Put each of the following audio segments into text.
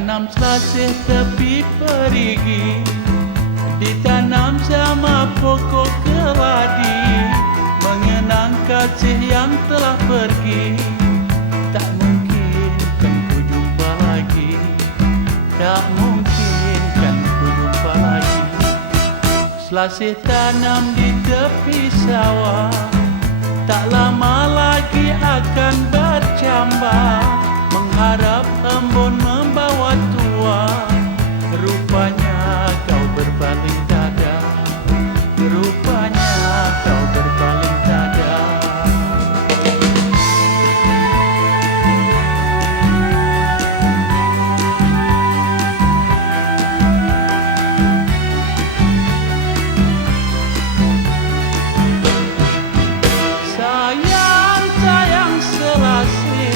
Tanam selasih tepi perigi, ditanam sama pokok keladi, mengenang kasih yang telah pergi. Tak mungkin kan ku jumpa lagi, tak mungkin kan ku jumpa lagi. Selasih tanam di tepi sawah, tak lama lagi akan bercambah, mengharap embun membawa tua. Rupanya kau berpaling dada, rupanya kau berpaling dada. Sayang, sayang selasih,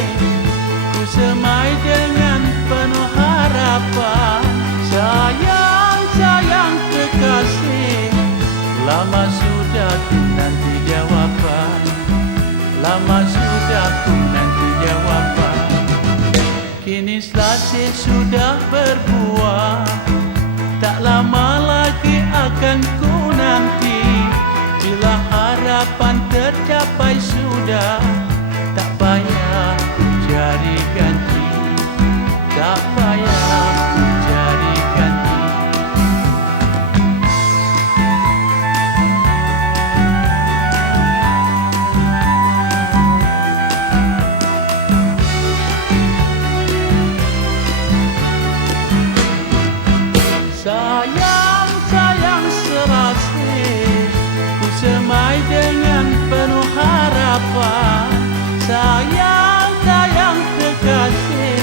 ku semai dengan penuh harapan. Sayang, sayang kekasih, lama sudah ku nanti jawaban, lama sudah ku nanti jawaban. Kini selasih sudah berbuah, tak lama lagi akan ku nanti. Bila harapan tercapai sudah, tak payah ku cari ganti, tak payah ku cari ganti. Sayang, sayang selasih, ku semai dengan penuh harapan. Sayang, sayang kekasih,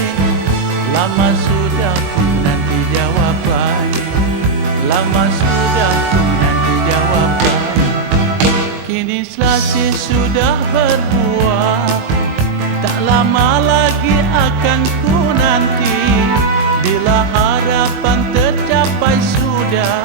lama sudah ku nanti jawaban, lama sudah ku nanti jawaban. Kini selasih sudah berbuah, tak lama lagi akan ku nanti. Bila harapan tercapai sudah,